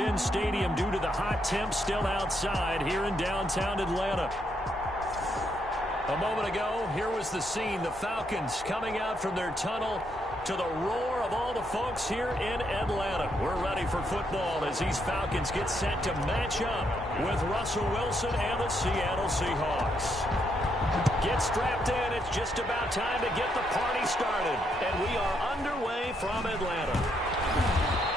Mercedes-Benz Stadium due to the hot temps still outside here in downtown Atlanta. A moment ago, here was the scene. The Falcons coming out from their tunnel to the roar of all the folks here in Atlanta. We're ready for football as these Falcons get set to match up with Russell Wilson and the Seattle Seahawks. Get strapped in. It's just about time to get the party started. And we are underway from Atlanta.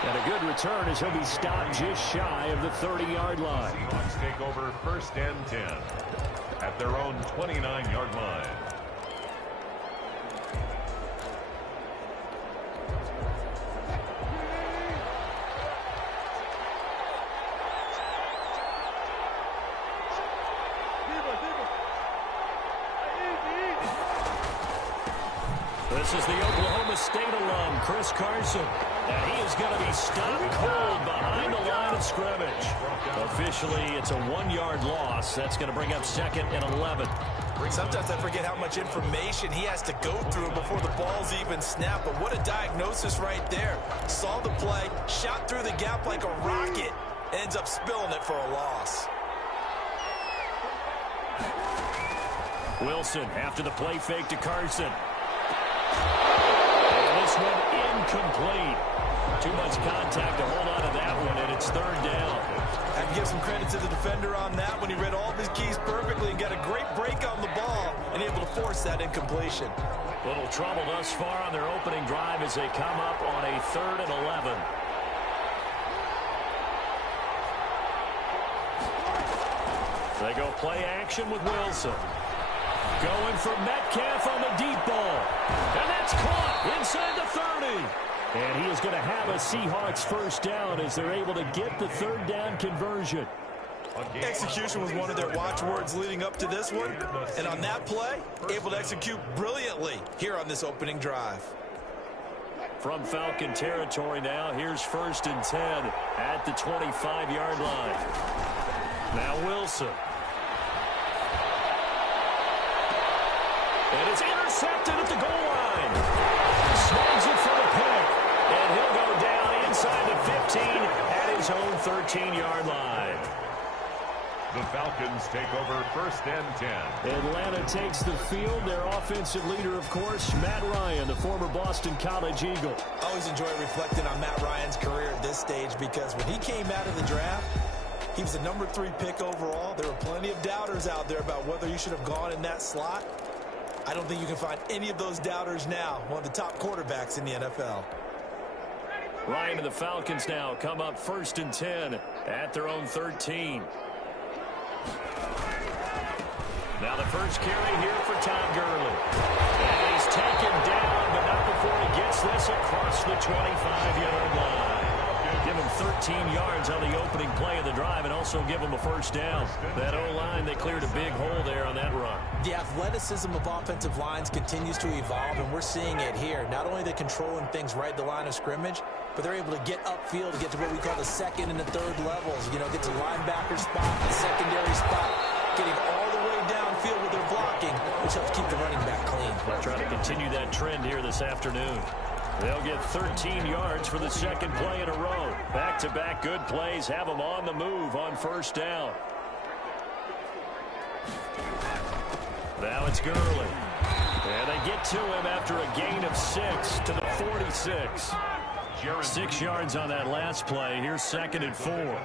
And a good return as he'll be stopped just shy of the 30-yard line. Seahawks take over 1st and 10 at their own 29-yard line. This is the Oklahoma State alum, Chris Carson. And he is going to be stopped cold behind the line of scrimmage. Officially, it's a 1-yard loss. That's going to bring up 2nd and 11. Sometimes I forget how much information he has to go through before the ball's even snapped. But what a diagnosis right there. Saw the play, shot through the gap like a rocket, ends up spilling it for a loss. Wilson after the play fake to Carson. And this one incomplete. Too much contact to hold on to that one, and it's 3rd down. I have to give some credit to the defender on that when he read all of his keys perfectly and got a great break on the ball and able to force that incompletion. Little trouble thus far on their opening drive as they come up on a 3rd and 11. They go play action with Wilson. Going for Metcalf on the deep ball. And that's caught inside the 30. And he is going to have a Seahawks 1st down as they're able to get the 3rd down conversion. Execution was one of their watchwords leading up to this one. And on that play, able to execute brilliantly here on this opening drive. From Falcon territory now, here's 1st and 10 at the 25-yard line. Now Wilson. And it's intercepted at the goal line. Snags it for the pick. And he'll go down inside the 15 at his own 13-yard line. The Falcons take over 1st and 10. Atlanta takes the field. Their offensive leader, of course, Matt Ryan, the former Boston College Eagle. I always enjoy reflecting on Matt Ryan's career at this stage because when he came out of the draft, he was a number 3 pick overall. There were plenty of doubters out there about whether he should have gone in that slot. I don't think you can find any of those doubters now. One of the top quarterbacks in the NFL. Ryan and the Falcons now come up 1st and 10 at their own 13. Now the first carry here for Todd Gurley. And he's taken down, but not before he gets this across the 25-yard line. Give him 13 yards on the opening play of the drive and also give him a 1st down. That O-line, they cleared a big hole there on that run. The athleticism of offensive lines continues to evolve, and we're seeing it here. Not only are they controlling things right at the line of scrimmage, but they're able to get upfield to get to what we call the 2nd and the 3rd levels. You know, get to linebacker spot, the secondary spot, getting all the way downfield with their blocking, which helps keep the running back clean. They'll try to continue that trend here this afternoon. They'll get 13 yards for the 2nd play in a row. Back-to-back good plays have them on the move on 1st down. Now it's Gurley. And they get to him after a gain of 6 to the 46. 6 yards on that last play. Here's 2nd and 4.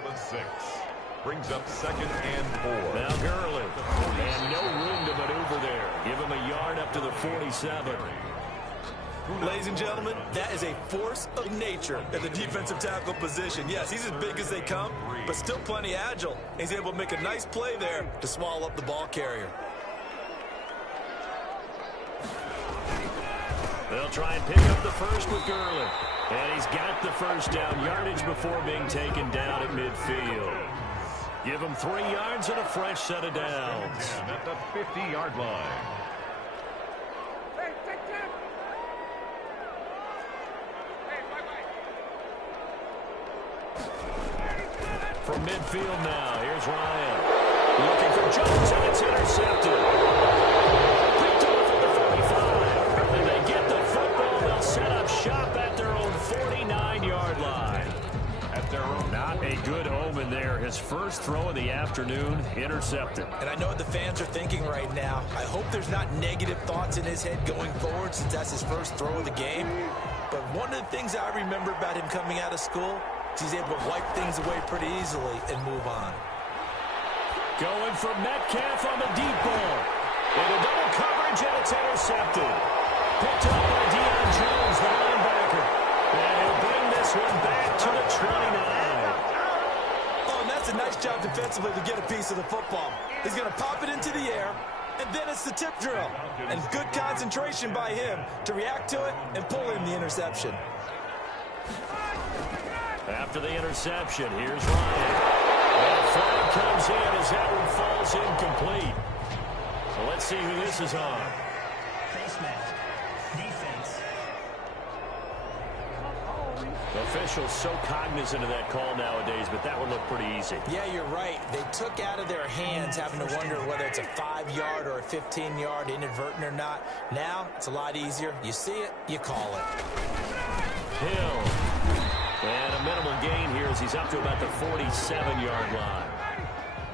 Brings up 2nd and 4. Now Gurley. And no room to maneuver there. Give him a yard up to the 47. Ladies and gentlemen, that is a force of nature at the defensive tackle position. Yes, he's as big as they come, but still plenty agile. He's able to make a nice play there to swallow up the ball carrier. They'll try and pick up the first with Gurley. And he's got the 1st down yardage before being taken down at midfield. Give him 3 yards and a fresh set of downs. At the 50-yard line. From midfield now, here's Ryan. Looking for Jones, and it's intercepted. Picked off at the 45. And they get the football. They'll set up shop at their own 49-yard line. At their own. Not A good omen there. His first throw of the afternoon, intercepted. And I know what the fans are thinking right now. I hope there's not negative thoughts in his head going forward since that's his first throw of the game. But one of the things I remember about him coming out of school is he's able to wipe things away pretty easily and move on. Going for Metcalf on the deep ball. Into double coverage, and it's intercepted. Picked up by Deion Jones, the linebacker. And he'll bring this one back to the 29. Oh, and that's a nice job defensively to get a piece of the football. He's going to pop it into the air, and then it's the tip drill. And good concentration by him to react to it and pull in the interception. After the interception, here's Ryan. And a flag comes in as that one falls incomplete. So let's see who this is on. Face mask. Defense. Officials so cognizant of that call nowadays, but that one looked pretty easy. Yeah, you're right. They took out of their hands having to wonder whether it's a 5-yard or a 15-yard, inadvertent or not. Now, it's a lot easier. You see it, you call it. Hill. And a minimal gain here as he's up to about the 47-yard line.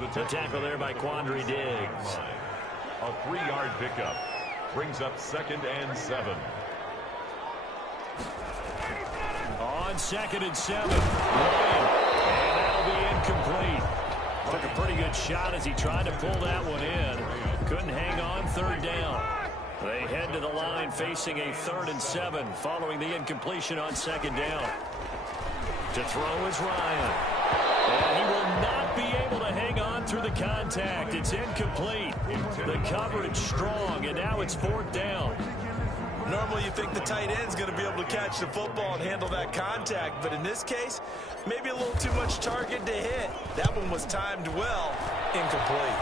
The tackle there by Quandre Diggs. A 3-yard pickup brings up 2nd and 7. On 2nd and 7. Ryan. And that'll be incomplete. Took a pretty good shot as he tried to pull that one in. Couldn't hang on 3rd down. They head to the line facing a 3rd and 7 following the incompletion on 2nd down. To throw is Ryan. And he will not be able to hang on through the contact. It's incomplete. The coverage strong, and now it's 4th down. Normally you think the tight end's going to be able to catch the football and handle that contact, but in this case, maybe a little too much target to hit. That one was timed well. Incomplete.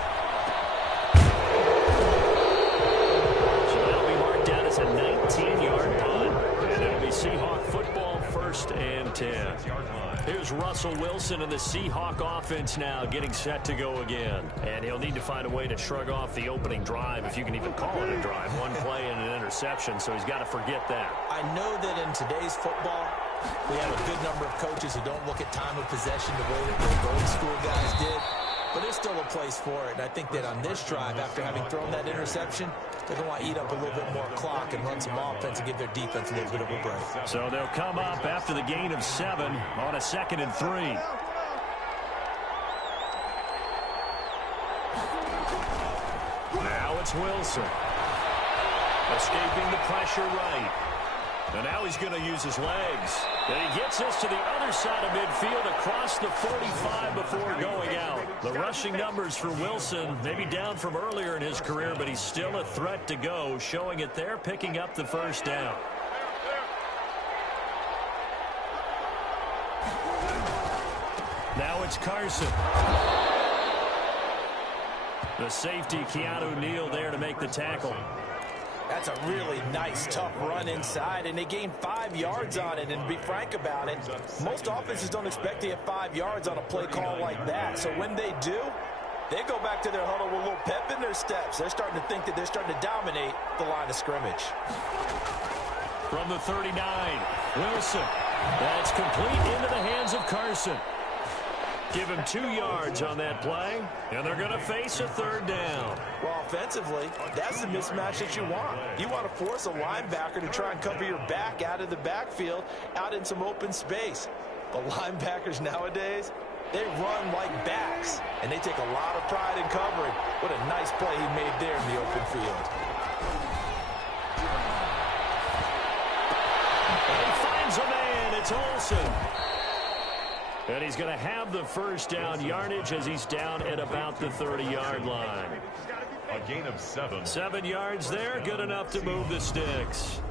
So that'll be marked down as a 19-yard punt. And it'll be Seahawk football, 1st and 10. Here's Russell Wilson and the Seahawk offense now getting set to go again. And he'll need to find a way to shrug off the opening drive, if you can even call it a drive. One play and an interception, so he's got to forget that. I know that in today's football, we have a good number of coaches who don't look at time of possession the way that the old school guys did. But there's still a place for it. And I think that on this drive, after having thrown that interception, they're going to want to eat up a little bit more clock and run some offense and give their defense a little bit of a break. So they'll come up after the gain of 7 on a 2nd and 3. Now it's Wilson. Escaping the pressure right. And now he's going to use his legs. And he gets us to the other side of midfield across the 45 before going out. The rushing numbers for Wilson maybe down from earlier in his career, but he's still a threat to go, showing it there, picking up the 1st down. Now it's Carson. The safety, Keanu Neal, there to make the tackle. That's a really nice, tough run inside, and they gained 5 yards on it. And to be frank about it, most offenses don't expect to get 5 yards on a play call like that. So when they do, they go back to their huddle with a little pep in their steps. They're starting to think that they're starting to dominate the line of scrimmage. From the 39, Wilson. That's complete into the hands of Carson. Give him 2 yards on that play, and they're going to face a 3rd down. Well, offensively, that's the mismatch that you want. You want to force a linebacker to try and cover your back out of the backfield, out in some open space. The linebackers nowadays, they run like backs, and they take a lot of pride in covering. What a nice play he made there in the open field. And he finds a man. It's Olsen. And he's going to have the 1st down yardage as he's down at about the 30-yard line. A gain of 7. 7 yards there, good enough to move the sticks.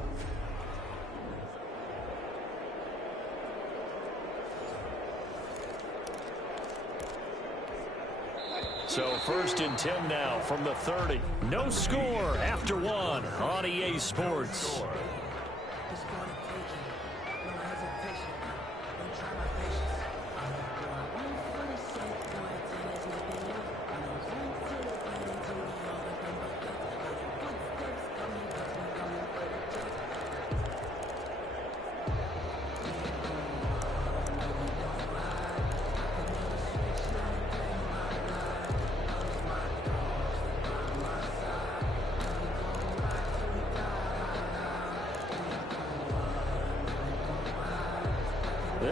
So 1st and 10 now from the 30. No score after 1 on EA Sports.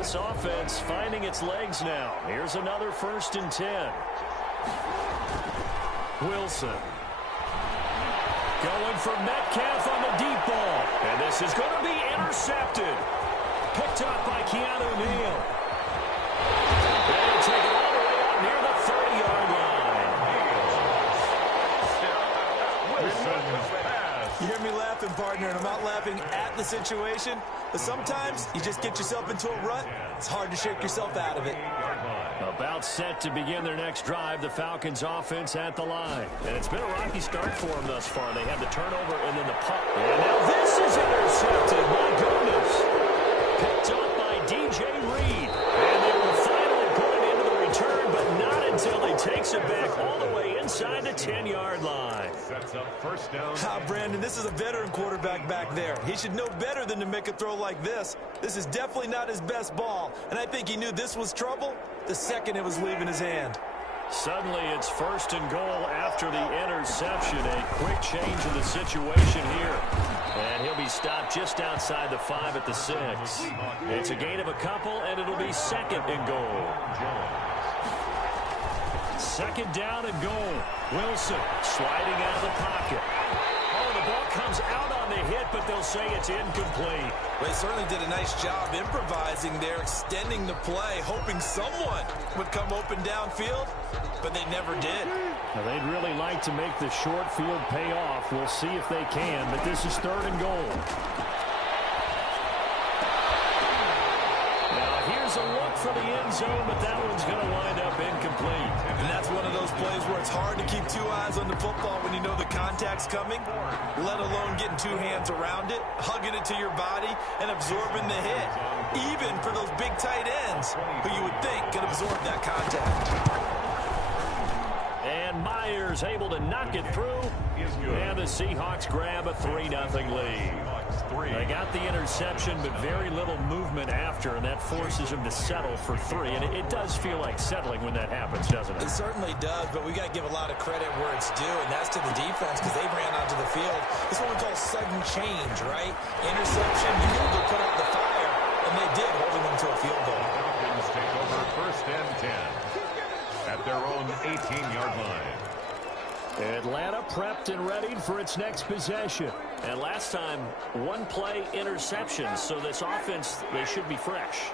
This offense finding its legs now. Here's another 1st and 10. Wilson. Going for Metcalf on the deep ball. And this is going to be intercepted. Picked up by Keanu Neal. They'll take it all the way out near the 30-yard line. Wilson's pass. You hear me laughing, partner, and I'm not laughing at the situation, but sometimes you just get yourself into a rut. It's hard to shake yourself out of it. About set to begin their next drive, the Falcons offense at the line. And it's been a rocky start for them thus far. They had the turnover and then the punt. And now this is intercepted. My goodness. Picked up by DJ Reed. And they will finally put it into the return, but not until he takes it back all the way inside the 10-yard line. Sets up 1st down. Brandon, this is a veteran quarterback back there. He should know better than to make a throw like this. This is definitely not his best ball, and I think he knew this was trouble the second it was leaving his hand. Suddenly it's 1st and goal after the interception. A quick change in the situation here. And he'll be stopped just outside the 5 at the 6. It's a gain of a couple, and it'll be 2nd and goal. 2nd down and goal. Wilson sliding out of the pocket. Oh, the ball comes out on the hit, but they'll say it's incomplete. Well, they certainly did a nice job improvising there, extending the play, hoping someone would come open downfield, but they never did. Now, they'd really like to make the short field pay off. We'll see if they can, but this is 3rd and goal. Now, here's a look for the end zone, but that one's going to wind up incomplete. And that's one of those plays where it's hard to keep 2 eyes on the football when you know the contact's coming, let alone getting 2 hands around it, hugging it to your body, and absorbing the hit, even for those big tight ends who you would think can absorb that contact. And Myers able to knock it through, and the Seahawks grab a 3-0 lead. They got the interception, but very little movement after, and that forces them to settle for 3. And it does feel like settling when that happens, doesn't it? It certainly does, but we got to give a lot of credit where it's due, and that's to the defense because they ran onto the field. It's what we call sudden change, right? Interception, you know they'll put out the fire, and they did, holding them to a field goal. Falcons take over 1st and 10 at their own 18-yard line. Atlanta prepped and ready for its next possession. And last time, 1-play interception, so this offense, they should be fresh.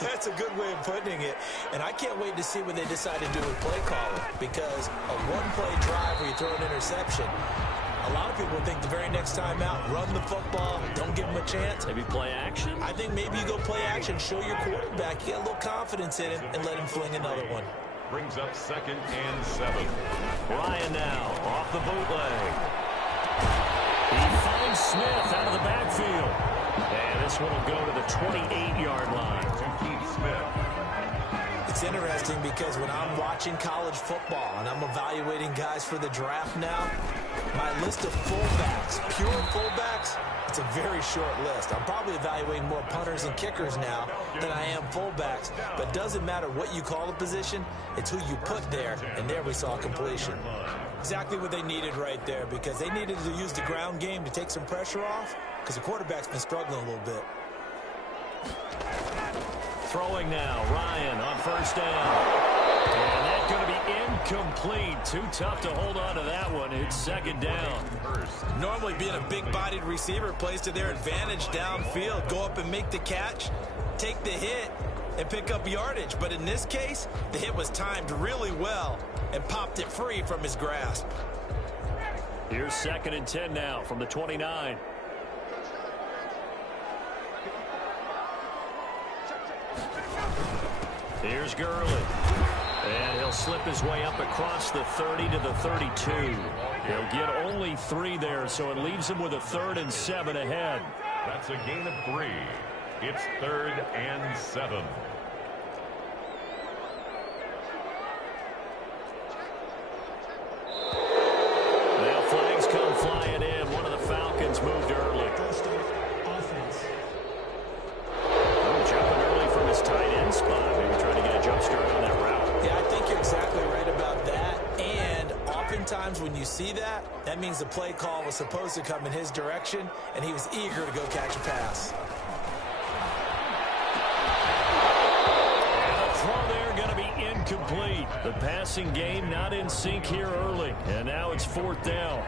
That's a good way of putting it. And I can't wait to see what they decide to do with play calling, because a 1-play drive where you throw an interception, a lot of people think the very next time out, run the football, don't give them a chance. Maybe play action? I think maybe you go play action, show your quarterback, you get a little confidence in him, and let him fling another one. Brings up 2nd and 7. Ryan now off the bootleg. He finds Smith out of the backfield. And this one will go to the 28-yard line. To Keith Smith. It's interesting because when I'm watching college football and I'm evaluating guys for the draft now, my list of fullbacks, pure fullbacks, it's a very short list. I'm probably evaluating more punters and kickers now than I am fullbacks. But it doesn't matter what you call the position, it's who you put there. And there we saw completion. Exactly what they needed right there, because they needed to use the ground game to take some pressure off, because the quarterback's been struggling a little bit. Throwing now, Ryan on 1st down. And that's going to be incomplete. Too tough to hold on to that one. It's 2nd down. Normally being a big-bodied receiver plays to their advantage downfield. Go up and make the catch, take the hit, and pick up yardage. But in this case, the hit was timed really well and popped it free from his grasp. Here's 2nd and 10 now from the 29. Here's Gurley. And he'll slip his way up across the 30 to the 32. He'll get only 3 there, so it leaves him with a 3rd and 7 ahead. That's a gain of 3. It's 3rd and 7. Now flags come flying in. One of the Falcons moved early. Offense. Jumping early from his tight end spot. Maybe trying to get a jump start on that route. Yeah, I think you're exactly right about that. And oftentimes when you see that, that means the play call was supposed to come in his direction, and he was eager to go catch a pass. passing game not in sync here early, and now it's 4th down.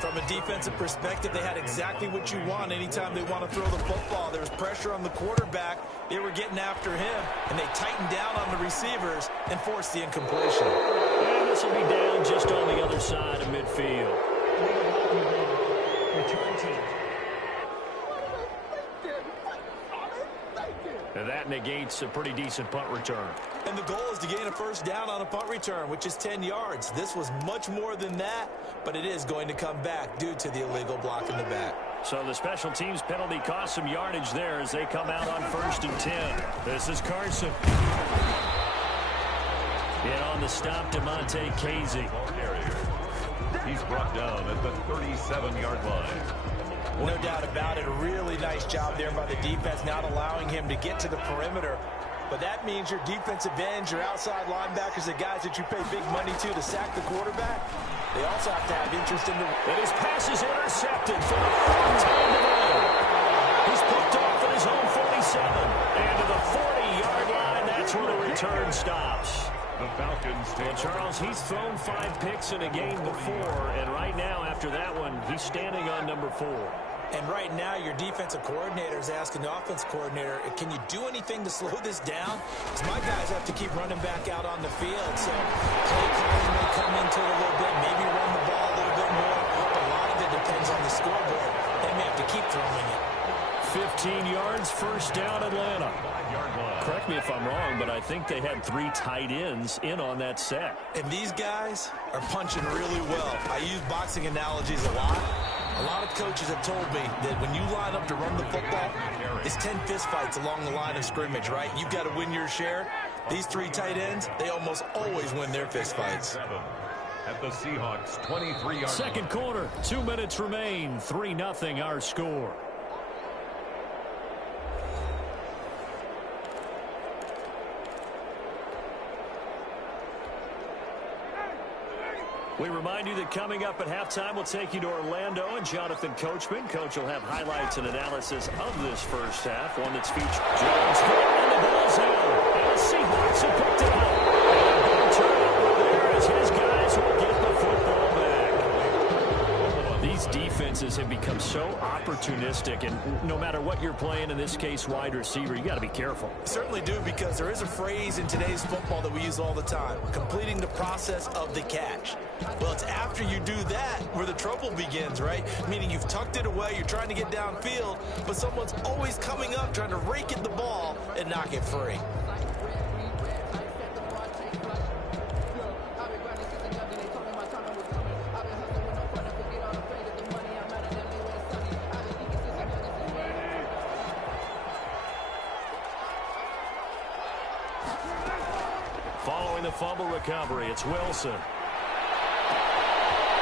From a defensive perspective, they had exactly what you want anytime they want to throw the football. There was pressure on the quarterback. They were getting after him, and they tightened down on the receivers and forced the incompletion. And this will be down just on the other side of midfield. Return team. And that negates a pretty decent punt return. And the goal is to gain a first down on a punt return, which is 10 yards. This was much more than that, but it is going to come back due to the illegal block in the back. So the special teams penalty cost some yardage there as they come out on 1st and 10. This is Carson. And on the stop, DeMonte Casey. He's brought down at the 37-yard line. No doubt about it. A really nice job there by the defense, not allowing him to get to the perimeter. But that means your defensive ends, your outside linebackers, the guys that you pay big money to sack the quarterback, they also have to have interest in the... And his pass is intercepted for the 4th time today. He's picked off at his own 47. And to the 40-yard line, that's where the return stops. The Falcons take... Well, Charles, he's thrown 5 picks in a game before, and right now, after that one, he's standing on number 4. And right now, your defensive coordinator is asking the offense coordinator, can you do anything to slow this down? Because my guys have to keep running back out on the field. So play calling may come into it a little bit, maybe run the ball a little bit more. But a lot of it depends on the scoreboard. They may have to keep throwing it. 15 yards, first down, Atlanta. Correct me if I'm wrong, but I think they had 3 tight ends in on that set. And these guys are punching really well. I use boxing analogies a lot. A lot of coaches have told me that when you line up to run the football, it's 10 fistfights along the line of scrimmage, right? You've got to win your share. These 3 tight ends, they almost always win their fistfights. At the Seahawks, 23-yard. Second quarter, 2 minutes remain, 3-0 our score. We remind you that coming up at halftime, we'll take you to Orlando and Jonathan Coachman. Coach will have highlights and analysis of this first half, one that's featured Jones hit and the ball's out. And the Seahawks have picked it up. And a turnover there as his guys will get the football back. These defenses have become so opportunistic, and no matter what you're playing, in this case wide receiver, you got to be careful. Certainly do, because there is a phrase in today's football that we use all the time, completing the process of the catch. Well, it's after you do that where the trouble begins, right? Meaning you've tucked it away, you're trying to get downfield, but someone's always coming up trying to rake at the ball and knock it free. Following the fumble recovery, it's Wilson.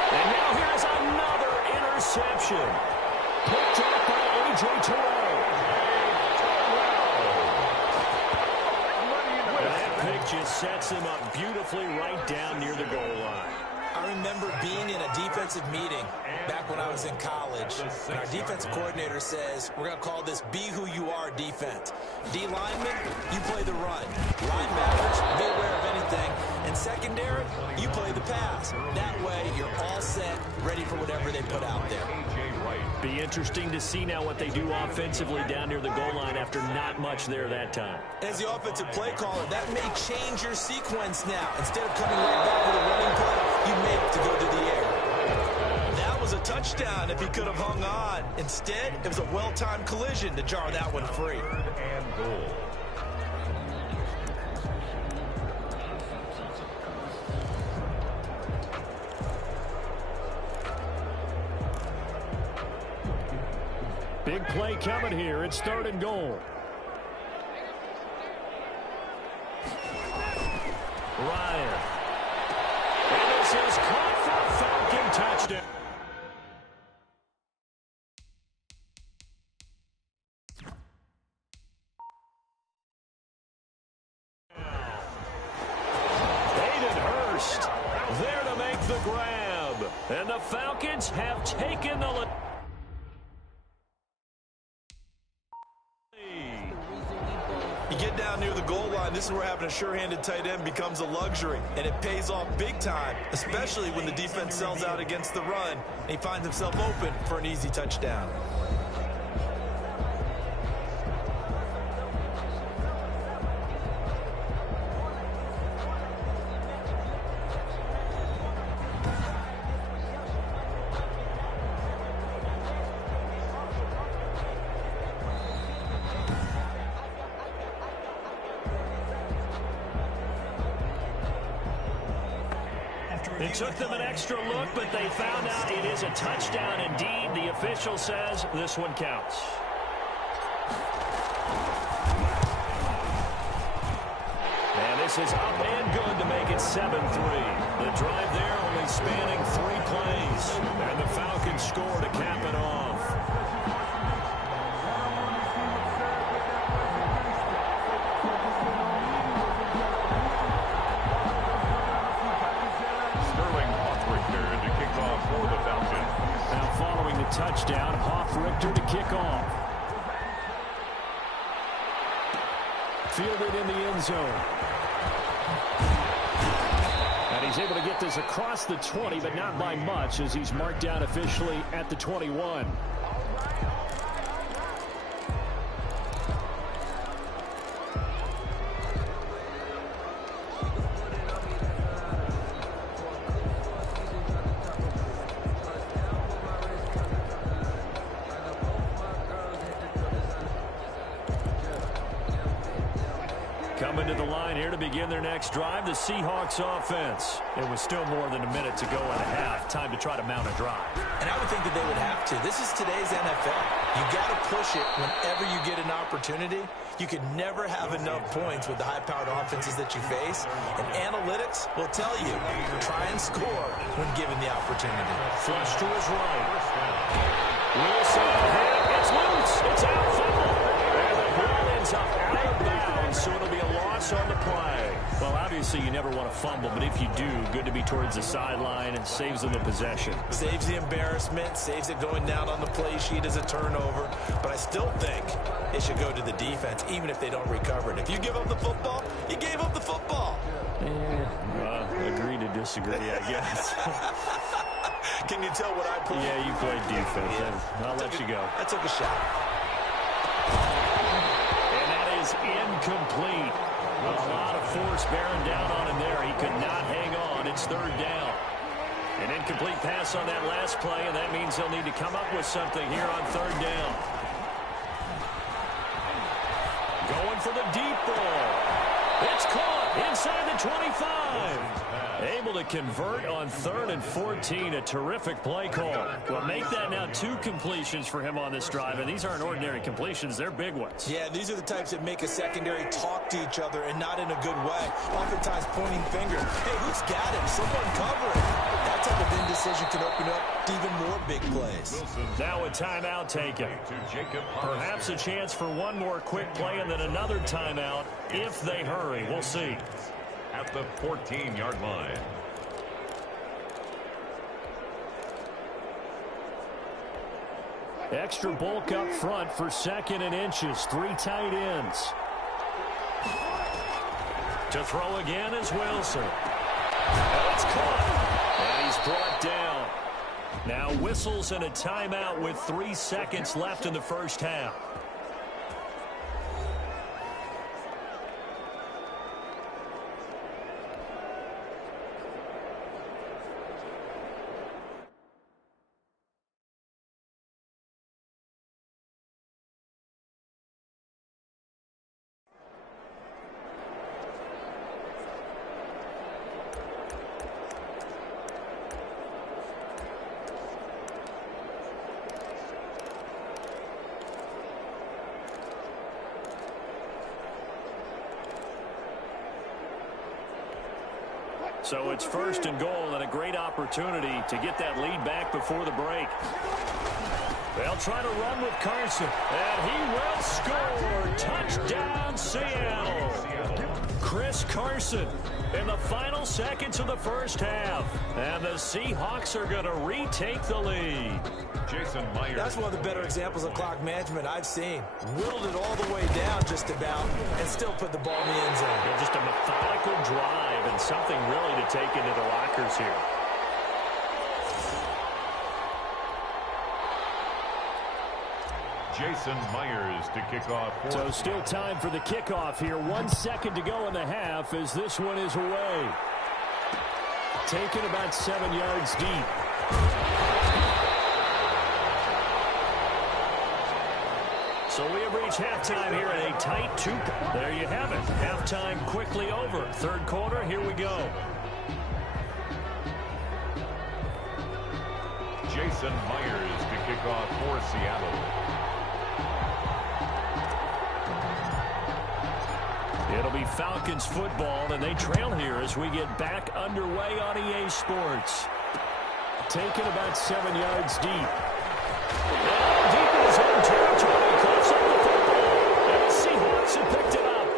And now here's another interception. Picked up by A.J. Terrell. And that pick just sets him up beautifully right down near the goal line. I remember being in a defensive meeting back when I was in college, and our defensive coordinator says, we're going to call this Be Who You Are defense. D lineman, you play the run. Linebackers, be aware of anything. And secondary, you play the pass. That way, you're all set, ready for whatever they put out there. Be interesting to see now what they do offensively down near the goal line after not much there that time. As the offensive play caller, that may change your sequence now. Instead of coming right back with a running play, you may have to go to the air. That was a touchdown if he could have hung on. Instead, it was a well-timed collision to jar that one free. And goal. Big play coming here. It's 3rd and goal. Ryan. And this is caught for a Falcon touchdown. Hayden Hurst there to make the grab. And the Falcons have taken the lead. You get third down near the goal line, this is where having a sure-handed tight end becomes a luxury, and it pays off big time, especially when the defense sells out against the run, and he finds himself open for an easy touchdown. It took them an extra look, but they found out it is a touchdown indeed. The official says this one counts. And this is up and good to make it 7-3. The drive there only spanning 3 plays. And the Falcons score to cap it off. Touchdown, Hoff-Richter to kick off. Fielded in the end zone. And he's able to get this across the 20, but not by much, as he's marked down officially at the 21. Coming to the line here to begin their next drive, the Seahawks offense. It was still more than a minute to go in a half. Time to try to mount a drive. And I would think that they would have to. This is today's NFL. You got to push it whenever you get an opportunity. You can never have enough points with the high-powered offenses that you face. And analytics will tell you, try and score when given the opportunity. Flush to his right. Wilson ahead. It's loose. It's out. Fumble. And the ball ends up out of bounds, so it'll be a loss on the play. Well, obviously you never want to fumble, but if you do, good to be towards the sideline and saves them the possession. Saves the embarrassment, saves it going down on the play sheet as a turnover. But I still think it should go to the defense, even if they don't recover it. If you give up the football, you gave up the football. Agree to disagree, I guess. Can you tell what I played? Yeah, you played defense. Yeah. I'll let you go. I took a shot. And that is incomplete. A lot of force bearing down on him there. He could not hang on. It's third down. An incomplete pass on that last play, and that means they'll need to come up with something here on third down. Going for the deep ball. It's caught inside the 25. Able to convert on 3rd and 14. A terrific play call. Well, make that now 2 completions for him on this drive, and these aren't ordinary completions. They're big ones. Yeah, these are the types that make a secondary talk to each other and not in a good way. Oftentimes pointing fingers. Hey, who's got him? Someone cover it. That type of indecision can open up even more big plays. Now a timeout taken. Perhaps a chance for one more quick play and then another timeout if they hurry. We'll see. At the 14-yard line. Extra bulk up front for 2nd and inches. 3 tight ends. To throw again is Wilson. It's caught. And he's brought down. Now whistles and a timeout with 3 seconds left in the first half. So it's 1st and goal and a great opportunity to get that lead back before the break. They'll try to run with Carson, and he will score. Touchdown, Seattle. Chris Carson in the final seconds of the first half. And the Seahawks are going to retake the lead. Jason Myers. That's one of the better examples of clock management I've seen. Whittled it all the way down just about and still put the ball in the end zone. Yeah, just a methodical drive and something really to take into the lockers here. Jason Myers to kick off. So still time for the kickoff here. 1 second to go in the half as this one is away. Taken about 7 yards deep. So we have reached halftime here in a tight 2. There you have it. Halftime quickly over. Third quarter, here we go. Jason Myers to kick off for Seattle. It'll be Falcons football, and they trail here as we get back underway on EA Sports. Taken about 7 yards deep. And deep in his own territory, close up the football. And the Seahawks have picked it up.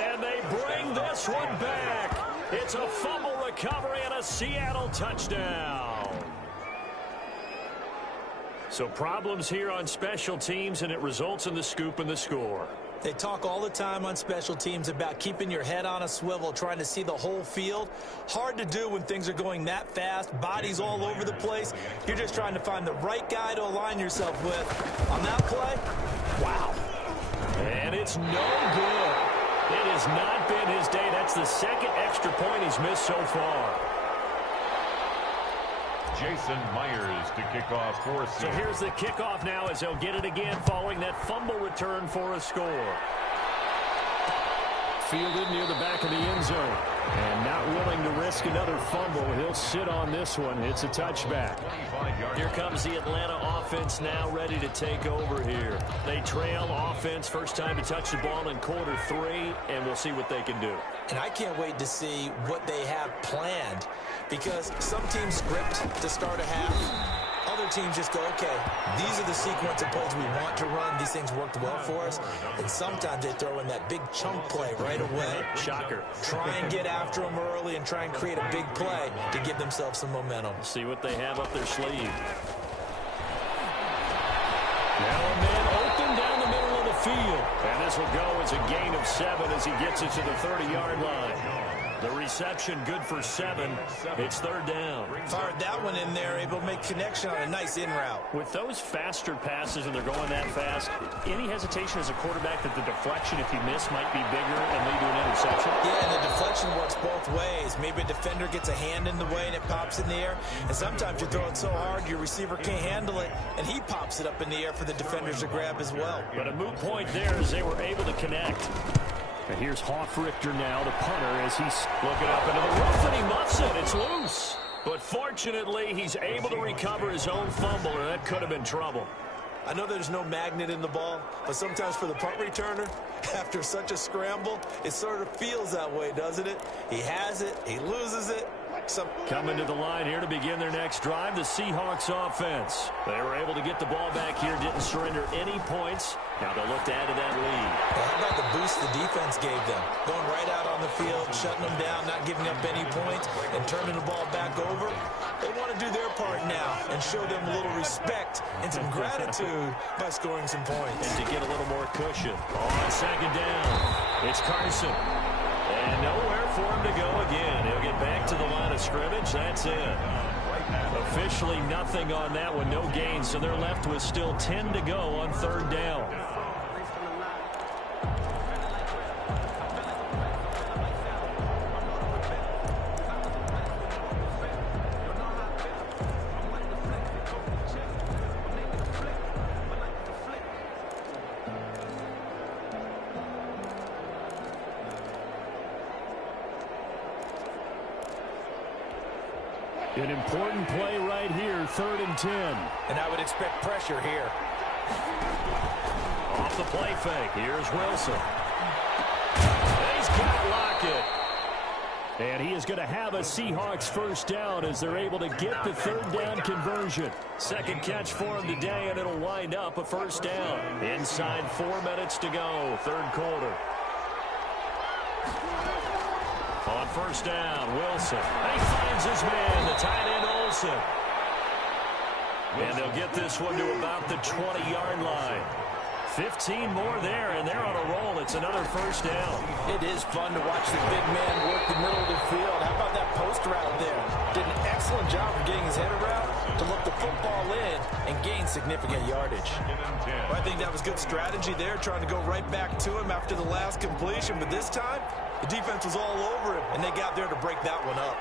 And they bring this one back. It's a fumble recovery and a Seattle touchdown. So problems here on special teams, and it results in the scoop and the score. They talk all the time on special teams about keeping your head on a swivel, trying to see the whole field. Hard to do when things are going that fast, bodies all over the place. You're just trying to find the right guy to align yourself with. On that play, wow. And it's no good. It has not been his day. That's the second extra point he's missed so far. Jason Myers to kick off for Seattle. So here's the kickoff now as they'll get it again following that fumble return for a score. Fielded near the back of the end zone. And not willing to risk another fumble. He'll sit on this one. It's a touchback. Here comes the Atlanta offense now ready to take over here. They trail offense, first time to touch the ball in quarter 3, and we'll see what they can do. And I can't wait to see what they have planned, because some teams script to start a half. Other teams just go, okay, these are the sequence of plays we want to run. These things worked well for us. And sometimes they throw in that big chunk play right away. Shocker. Try and get after them early and try and create a big play to give themselves some momentum. See what they have up their sleeve. Now a man open down the middle of the field. And this will go as a gain of 7 as he gets it to the 30-yard line. The reception good for 7. It's third down. Fired that one in there, able to make connection on a nice in route. With those faster passes and they're going that fast, any hesitation as a quarterback that the deflection, if you miss, might be bigger and lead to an interception? Yeah, and the deflection works both ways. Maybe a defender gets a hand in the way and it pops in the air. And sometimes you throw it so hard your receiver can't handle it, and he pops it up in the air for the defenders to grab as well. But a moot point there as they were able to connect. And here's Hoffrichter now, the punter, as he's looking up into the roof, and he muffs it. It's loose. But fortunately, he's able to recover his own fumble, or that could have been trouble. I know there's no magnet in the ball, but sometimes for the punt returner, after such a scramble, it sort of feels that way, doesn't it? He has it, he loses it. Coming to the line here to begin their next drive, the Seahawks offense. They were able to get the ball back here, didn't surrender any points. Now they'll look to add to that lead. Well, how about the boost the defense gave them? Going right out on the field, shutting them down, not giving up any points, and turning the ball back over. They want to do their part now and show them a little respect and some gratitude by scoring some points. And to get a little more cushion. On second down, it's Carson. And nowhere for him to go again. He'll get back to the line of scrimmage. That's it. Officially nothing on that one. No gain. So they're left with still 10 to go on third down. An important play right here, 3rd and 10. And I would expect pressure here. Off the play fake, here's Wilson. He's got Lockett. And he is going to have a Seahawks first down as they're able to get the third down conversion. Second catch for him today, and it'll wind up a first down. Inside 4 minutes to go, third quarter. On first down, Wilson. He finds his man, the tight end Olsen. And they'll get this one to about the 20-yard line. 15 more there, and they're on a roll. It's another first down. It is fun to watch the big man work the middle of the field. How about that post route there? Did an excellent job of getting his head around to look the football in and gain significant yardage. Well, I think that was good strategy there, trying to go right back to him after the last completion. But this time, the defense was all over him, and they got there to break that one up.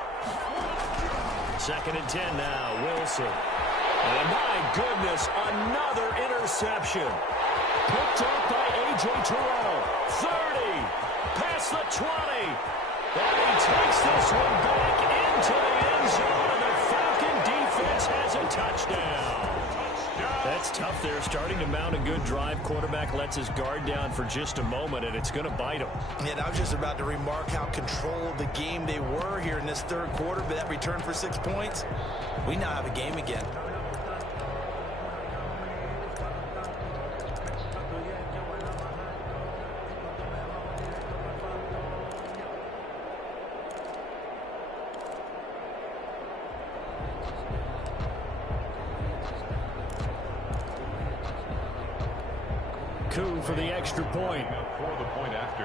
Second and 10 now, Wilson. And my goodness, another interception. Picked up by A.J. Terrell. 30. Past the 20. And he takes this one back into the end zone, and the Falcon defense has a touchdown. That's tough there, starting to mount a good drive. Quarterback lets his guard down for just a moment, and it's going to bite him. And I was just about to remark how controlled the game they were here in this third quarter, but that return for 6 points, we now have a game again. Coup for the extra point. For the point after.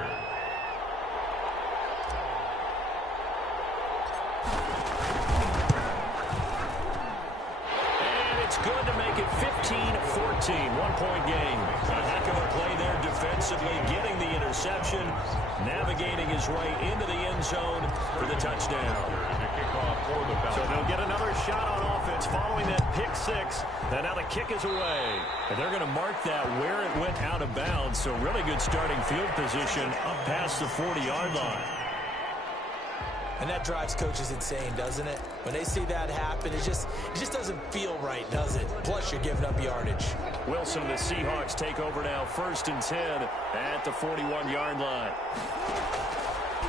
And it's good to make it 15-14. 1-point game. A heck of a play there defensively, getting the interception, navigating his way into the end zone for the touchdown. So they'll get another shot on offense following that pick six. And now the kick is away. And they're going to mark that where it went out of bounds. So really good starting field position up past the 40-yard line. And that drives coaches insane, doesn't it? When they see that happen, it just doesn't feel right, does it? Plus, you're giving up yardage. Wilson, the Seahawks take over now, 1st and 10 at the 41-yard line.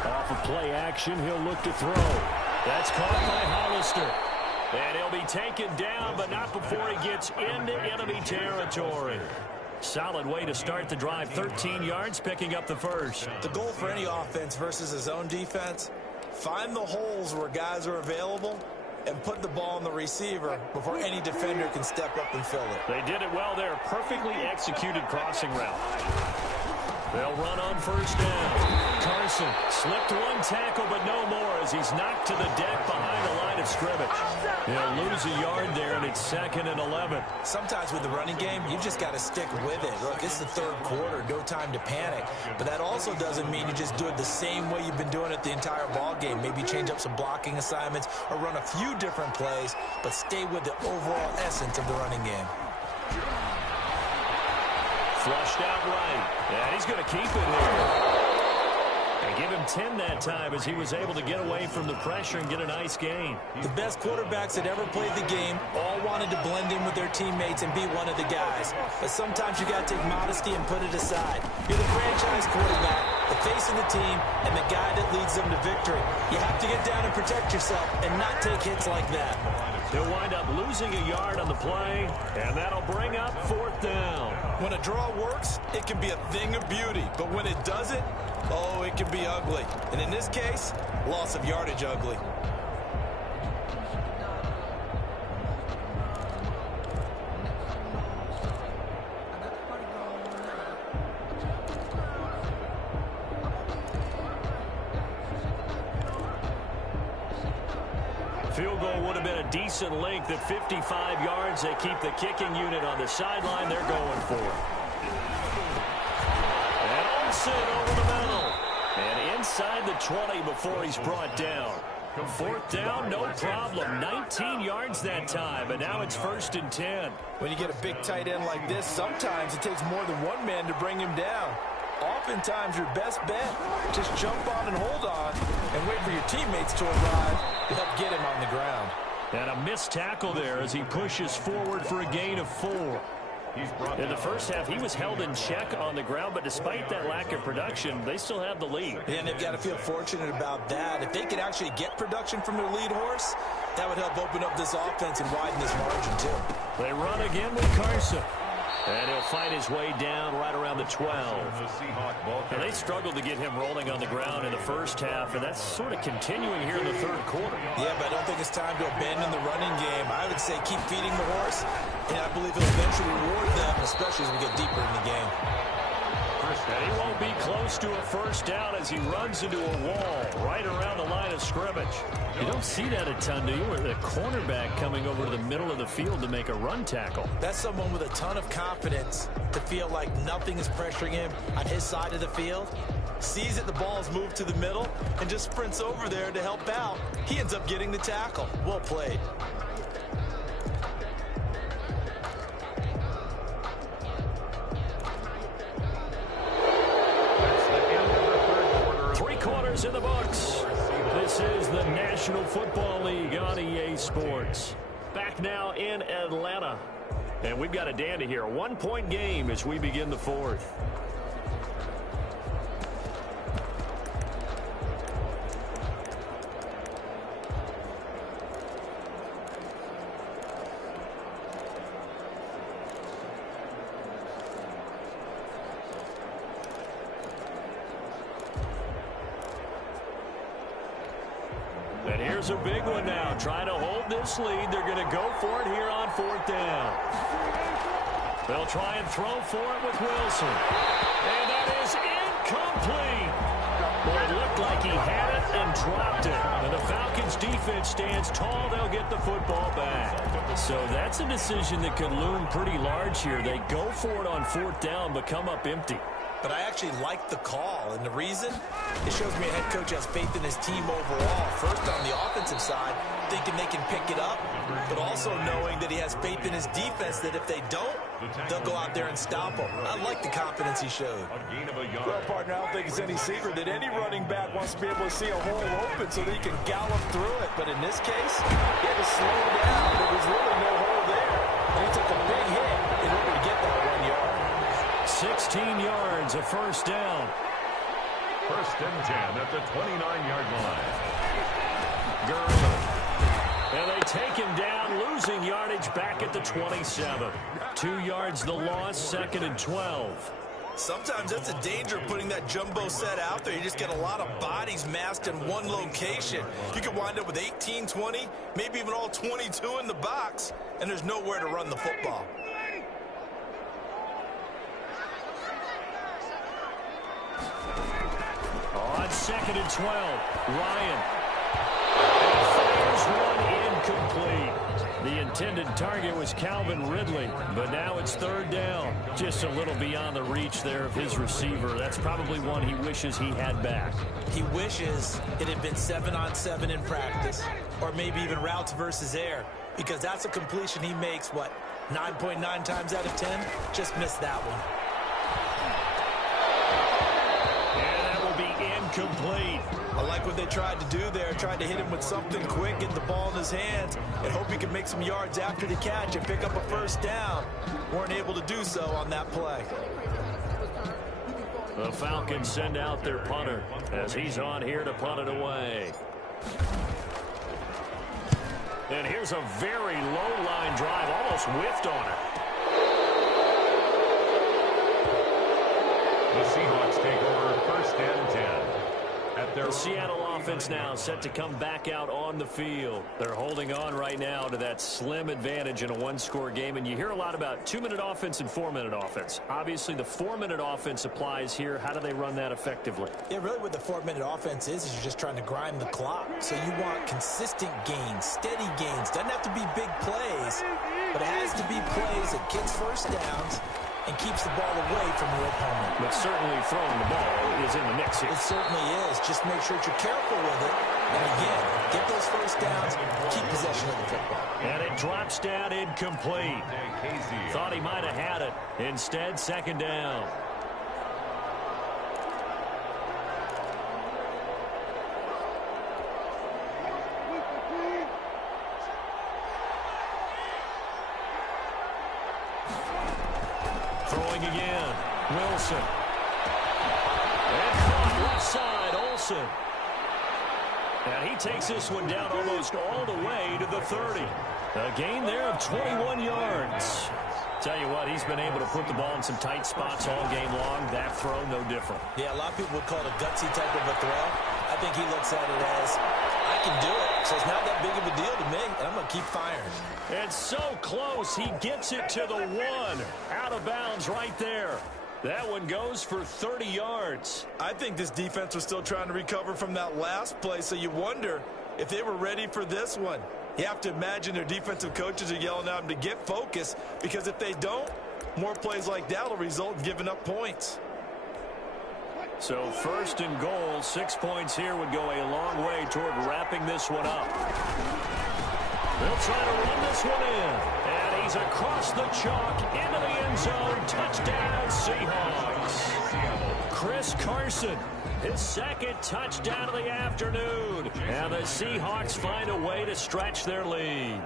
Off of play action, he'll look to throw. That's caught by Hollister. And he'll be taken down, but not before he gets into enemy territory. Solid way to start the drive. 13 yards, picking up the first. The goal for any offense versus a zone defense, find the holes where guys are available and put the ball on the receiver before any defender can step up and fill it. They did it well there. Perfectly executed crossing route. They'll run on first down. Carson slipped one tackle, but no more as he's knocked to the deck behind the line of scrimmage. He'll lose a yard there, and it's 2nd and 11. Sometimes with the running game, you just got to stick with it. Look, it's the third quarter, no time to panic. But that also doesn't mean you just do it the same way you've been doing it the entire ball game. Maybe change up some blocking assignments or run a few different plays, but stay with the overall essence of the running game. Flushed out right. And he's going to keep it here. And give him 10 that time as he was able to get away from the pressure and get a nice gain. The best quarterbacks that ever played the game all wanted to blend in with their teammates and be one of the guys. But sometimes you got to take modesty and put it aside. You're the franchise quarterback, the face of the team, and the guy that leads them to victory. You have to get down and protect yourself and not take hits like that. They'll wind up losing a yard on the play, and that'll bring up 4th down. When a draw works, it can be a thing of beauty. But when it doesn't, oh, it can be ugly. And in this case, loss of yardage ugly. Field goal would have been a decent length at 55 yards. They keep the kicking unit on the sideline. They're going for it. And Olsen over the middle. And inside the 20 before he's brought down. 4th down, no problem. 19 yards that time, but now it's 1st and 10. When you get a big tight end like this, sometimes it takes more than one man to bring him down. Oftentimes, your best bet, just jump on and hold on and wait for your teammates to arrive to help get him on the ground. And a missed tackle there as he pushes forward for a gain of 4. In the first half, he was held in check on the ground, but despite that lack of production, they still have the lead. And they've got to feel fortunate about that. If they could actually get production from their lead horse, that would help open up this offense and widen this margin, too. They run again with Carson. And he'll fight his way down right around the 12. And they struggled to get him rolling on the ground in the first half, and that's sort of continuing here in the third quarter. Yeah, but I don't think it's time to abandon the running game. I would say keep feeding the horse, and I believe he'll eventually reward them, especially as we get deeper in the game. And he won't be close to a first down as he runs into a wall right around the line of scrimmage. You don't see that a ton, do you? With a cornerback coming over to the middle of the field to make a run tackle. That's someone with a ton of confidence to feel like nothing is pressuring him on his side of the field. Sees that the ball is moved to the middle and just sprints over there to help out. He ends up getting the tackle. Well played. In the books. This is the National Football League on EA Sports. Back now in Atlanta. And we've got a dandy here. A one-point game as we begin the fourth. Here's a big one now. Trying to hold this lead. They're going to go for it here on fourth down. They'll try and throw for it with Wilson. And that is incomplete. Well, it looked like he had it and dropped it. And the Falcons defense stands tall. They'll get the football back. So that's a decision that could loom pretty large here. They go for it on fourth down but come up empty. But I actually like the call, and the reason? It shows me a head coach has faith in his team overall. First, on the offensive side, thinking they can pick it up, but also knowing that he has faith in his defense that if they don't, they'll go out there and stop them. I like the confidence he showed. Well, partner, I don't think it's any secret that any running back wants to be able to see a hole open so that he can gallop through it. But in this case, he had to slow down. There was really no hole there, and he took a big hit in order to get that 1 yard. 16 yards, a first down. First and 10 at the 29-yard line. Gurley. And they take him down, losing yardage back at the 27. 2 yards the loss, second and 12. Sometimes that's a danger of putting that jumbo set out there. You just get a lot of bodies massed in one location. You could wind up with 18, 20, maybe even all 22 in the box, and there's nowhere to run the football. On second and 12, Ryan. Fires one incomplete. The intended target was Calvin Ridley, but now it's third down. Just a little beyond the reach there of his receiver. That's probably one he wishes he had back. He wishes it had been 7-on-7 in practice, or maybe even routes versus air, because that's a completion he makes, 9.9 times out of 10? Just missed that one. Complete. I like what they tried to do there. Tried to hit him with something quick, get the ball in his hands, and hope he can make some yards after the catch and pick up a first down. Weren't able to do so on that play. The Falcons send out their punter as he's on here to punt it away. And here's a very low line drive, almost whiffed on it. The Seahawks take over first and 10. The Seattle offense now set to come back out on the field. They're holding on right now to that slim advantage in a one-score game. And you hear a lot about 2-minute offense and 4-minute offense. Obviously, the 4-minute offense applies here. How do they run that effectively? Yeah, really what the 4-minute offense is you're just trying to grind the clock. So you want consistent gains, steady gains. Doesn't have to be big plays, but it has to be plays that gets first downs and keeps the ball away from your opponent. But certainly throwing the ball is in the mix here. It certainly is. Just make sure that you're careful with it. And again, get those first downs, keep possession of the football. And it drops down incomplete. Thought he might have had it. Instead, second down. Wilson. And caught left side, Olsen. And he takes this one down almost all the way to the 30. A gain there of 21 yards. Tell you what, he's been able to put the ball in some tight spots all game long. That throw, no different. Yeah, a lot of people would call it a gutsy type of a throw. I think he looks at it as, I can do it, so it's not that big of a deal to me, and I'm going to keep firing. It's so close. He gets it to the 1. Out of bounds right there. That one goes for 30 yards. I think this defense was still trying to recover from that last play, so you wonder if they were ready for this one. You have to imagine their defensive coaches are yelling at them to get focused, because if they don't, more plays like that will result in giving up points. So 1st and goal, 6 points here would go a long way toward wrapping this one up. They'll try to run this one in. And he's across the chalk into the end zone. Touchdown, Seahawks. Chris Carson, his 2nd touchdown of the afternoon. And the Seahawks find a way to stretch their lead.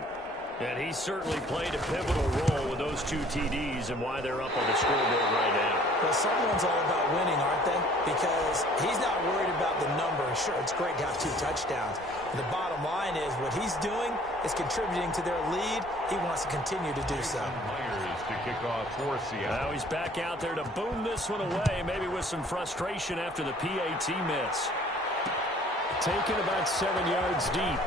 And he certainly played a pivotal role with those 2 TDs and why they're up on the scoreboard right now. Well, someone's all about winning, aren't they? Because he's not worried about the number. Sure, it's great to have 2 touchdowns. And the bottom line is what he's doing is contributing to their lead. He wants to continue to do so. Myers to kick off for Seattle. Now he's back out there to boom this one away, maybe with some frustration after the PAT miss. Taken about 7 yards deep.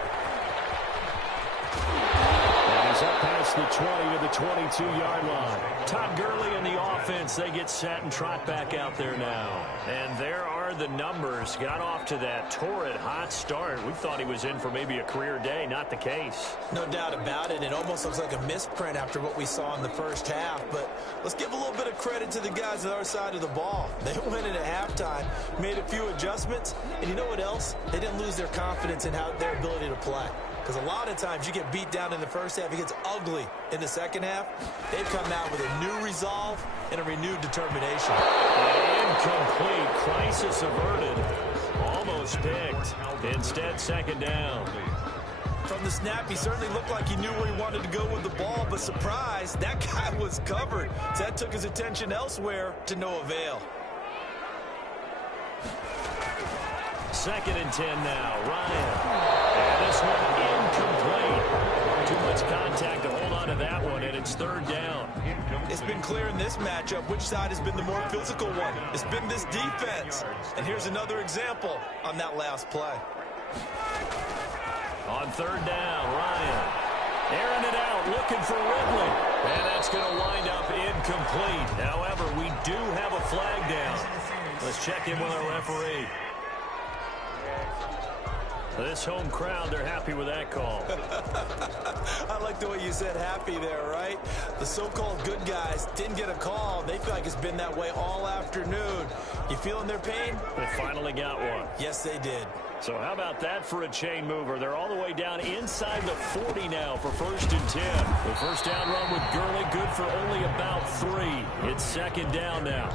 He's up past the 20 to the 22-yard line. Todd Gurley and the offense, they get set and trot back out there now. And there are the numbers. Got off to that torrid hot start. We thought he was in for maybe a career day. Not the case. No doubt about it. It almost looks like a misprint after what we saw in the first half. But let's give a little bit of credit to the guys on the other side of the ball. They went in at halftime, made a few adjustments, and you know what else? They didn't lose their confidence in their ability to play. Because a lot of times you get beat down in the first half, it gets ugly in the second half. They've come out with a new resolve and a renewed determination. Incomplete. Crisis averted. Almost picked. Instead, 2nd down. From the snap, he certainly looked like he knew where he wanted to go with the ball, but surprise, that guy was covered. So that took his attention elsewhere to no avail. 2nd and 10 now. Ryan. And this one incomplete. Too much contact to hold on to that one, and it's 3rd down. It's been clear in this matchup which side has been the more physical one. It's been this defense. And here's another example on that last play. On 3rd down, Ryan. Airing it out, looking for Ridley. And that's going to wind up incomplete. However, we do have a flag down. Let's check in with our referee. This home crowd, they're happy with that call. I like the way you said happy there, right? The so-called good guys didn't get a call. They feel like it's been that way all afternoon. You feeling their pain? They finally got one. Yes, they did. So how about that for a chain mover? They're all the way down inside the 40 now for 1st and 10. The first down run with Gurley, good for only about 3. It's 2nd down now.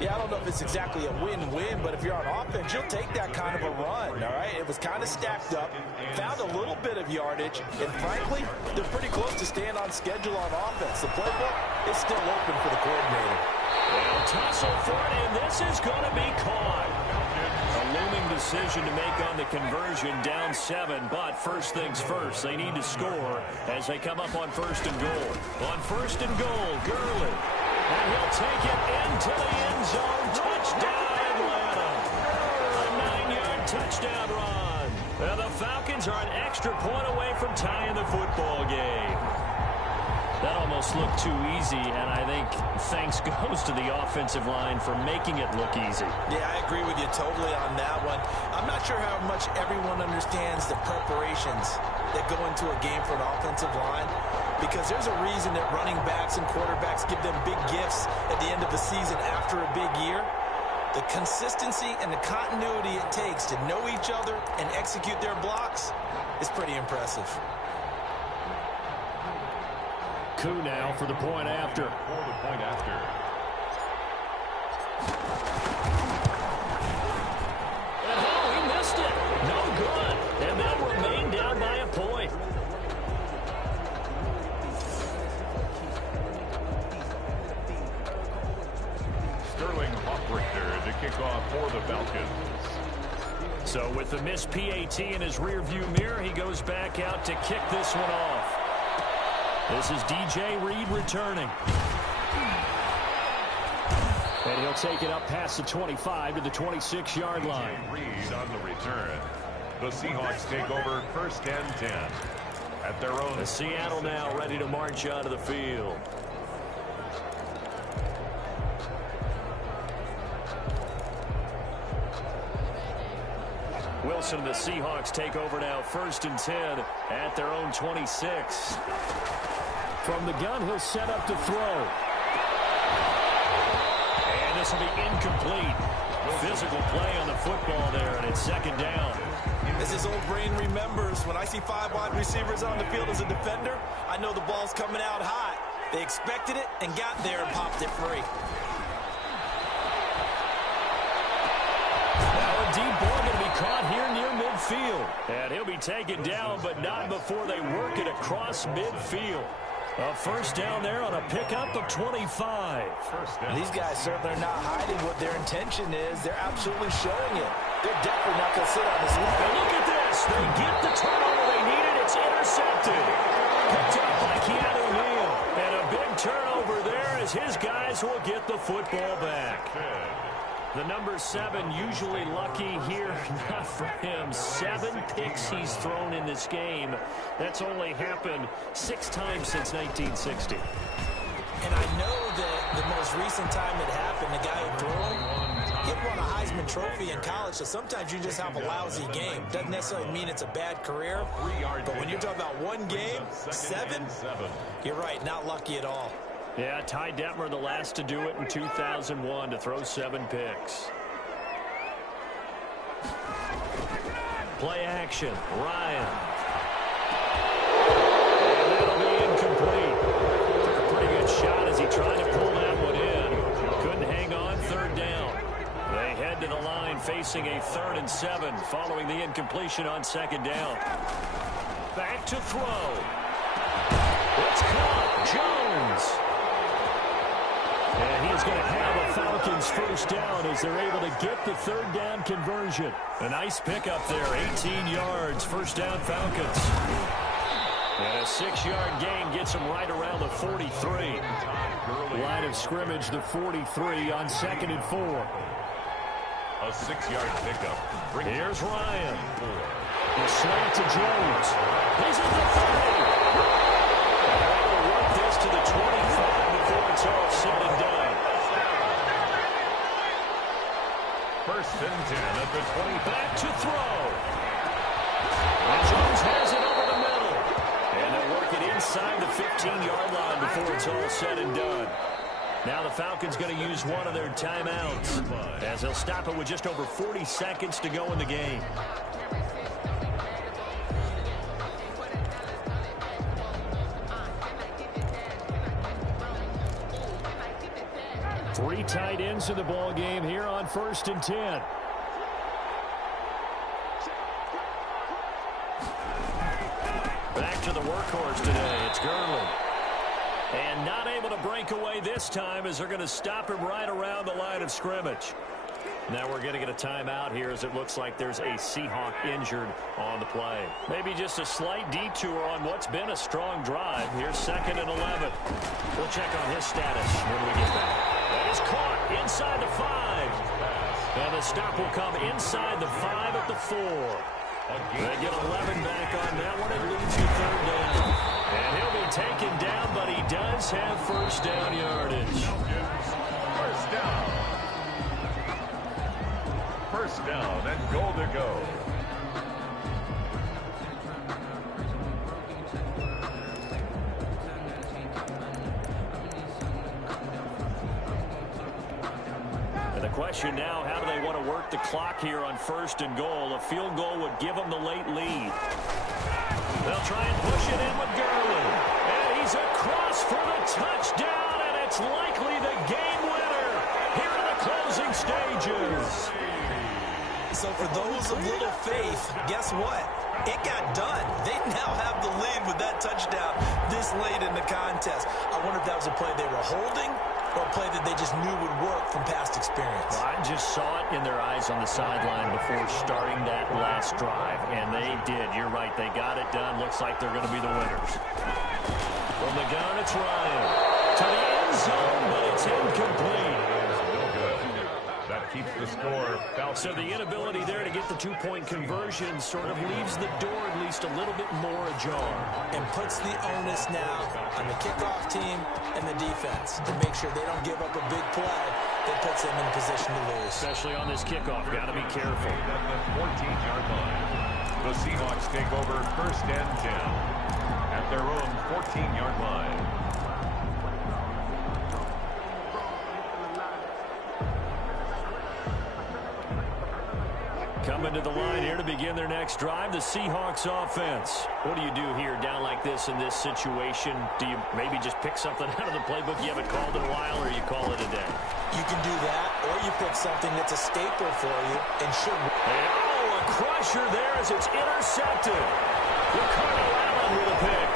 Yeah, I don't know if it's exactly a win-win, but if you're on offense, you'll take that kind of a run, all right? It was kind of stacked up, found a little bit of yardage, and frankly, they're pretty close to staying on schedule on offense. The playbook is still open for the coordinator. They'll tussle for it, and this is going to be caught. A looming decision to make on the conversion, down 7, but first things first, they need to score as they come up on 1st and goal. On 1st and goal, Gurley. And he'll take it into the end zone. Touchdown, Atlanta. A 9-yard touchdown run. And the Falcons are an extra point away from tying the football game. That almost looked too easy, and I think thanks goes to the offensive line for making it look easy. Yeah, I agree with you totally on that one. I'm not sure how much everyone understands the preparations that go into a game for an offensive line, because there's a reason that running backs and quarterbacks give them big gifts at the end of the season after a big year. The consistency and the continuity it takes to know each other and execute their blocks is pretty impressive. Coup now for the point after. For the point after. And oh, he missed it. No good. And they'll remain down by a point. So with the missed PAT in his rearview mirror, he goes back out to kick this one off. This is DJ Reed returning. And he'll take it up past the 25 to the 26-yard line. Reed on the return. The Seahawks take over 1st and 10 at their own. Seattle now ready to march out of the field. Wilson and the Seahawks take over now 1st and 10 at their own 26. From the gun, he'll set up to throw. And this will be incomplete. Physical play on the football there, and it's 2nd down. As his old brain remembers, when I see 5 wide receivers on the field as a defender, I know the ball's coming out hot. They expected it and got there and popped it free. Now a deep ball going to be caught here near midfield. And he'll be taken down, but not before they work it across midfield. A 1st down there on a pickup of 25. These guys certainly are not hiding what their intention is. They're absolutely showing it. They're definitely not going to sit on this one. And look at this. They get the turnover they needed. It's intercepted. Picked up by Keanu Neal. And a big turnover there as his guys will get the football back. The number 7 usually lucky here. Not for him. 7 picks he's thrown in this game. That's only happened 6 times since 1960. And I know that the most recent time it happened, the guy who threw him, he won a Heisman Trophy in college, so sometimes you just have a lousy game. Doesn't necessarily mean it's a bad career, but when you're talking about one game, 7, you're right, not lucky at all. Yeah, Ty Detmer, the last to do it in 2001, to throw 7 picks. Play action, Ryan. And that'll be incomplete. Took a pretty good shot as he tried to pull that one in. Couldn't hang on, 3rd down. They head to the line facing a 3rd and 7 following the incompletion on 2nd down. Back to throw. It's caught. Jones. And he's going to have a Falcons 1st down as they're able to get the 3rd down conversion. A nice pickup there, 18 yards, 1st down Falcons. And a 6-yard gain gets them right around the 43. Line of scrimmage, the 43 on 2nd and 4. A 6-yard pickup. Here's Ryan. The slant to Jones. He's at the 30. They'll work this to the 25 before it's all said and done. 1st and 10 at the 20. Back to throw. And Jones has it over the middle. And they'll work it inside the 15-yard line before it's all said and done. Now the Falcons going to use one of their timeouts as they'll stop it with just over 40 seconds to go in the game. Three tight ends in the ball game here on 1st and 10. Back to the workhorse today. It's Gurley. And not able to break away this time as they're going to stop him right around the line of scrimmage. Now we're going to get a timeout here as it looks like there's a Seahawk injured on the play. Maybe just a slight detour on what's been a strong drive. Here's 2nd and 11. We'll check on his status when we get back. That is caught inside the 5. And the stop will come inside the 5 at the 4. They get 11 back on that one. It leads you 3rd down. And he'll be taken down, but he does have 1st down yardage. 1st down. 1st down and goal to go. And the question now, how do they want to work the clock here on 1st and goal? A field goal would give them the late lead. They'll try and push it in with Gurley. And he's across for the touchdown, and it's likely the game winner here in the closing stages. So for those of little faith, guess what? It got done. They now have the lead with that touchdown this late in the contest. I wonder if that was a play they were holding or a play that they just knew would work from past experience? Well, I just saw it in their eyes on the sideline before starting that last drive, and they did. You're right. They got it done. Looks like they're going to be the winners. From the gun, it's Ryan. To the end zone, but it's incomplete. No good. That keeps the score. So the inability there to get the two-point conversion sort of leaves the door at least a little bit more ajar. And puts the onus now on the kickoff team and the defense to make sure they don't give up a big play that puts them in position to lose. Especially on this kickoff. Got to be careful. At the 14-yard line, the Seahawks take over first and 10 at their own 14-yard line. Coming to the line here to begin their next drive, the Seahawks offense. What do you do here down like this in this situation? Do you maybe just pick something out of the playbook you haven't called in a while, or you call it a day? You can do that, or you pick something that's a staple for you and should. Oh, a crusher there as it's intercepted. Ricardo Allen with a pick.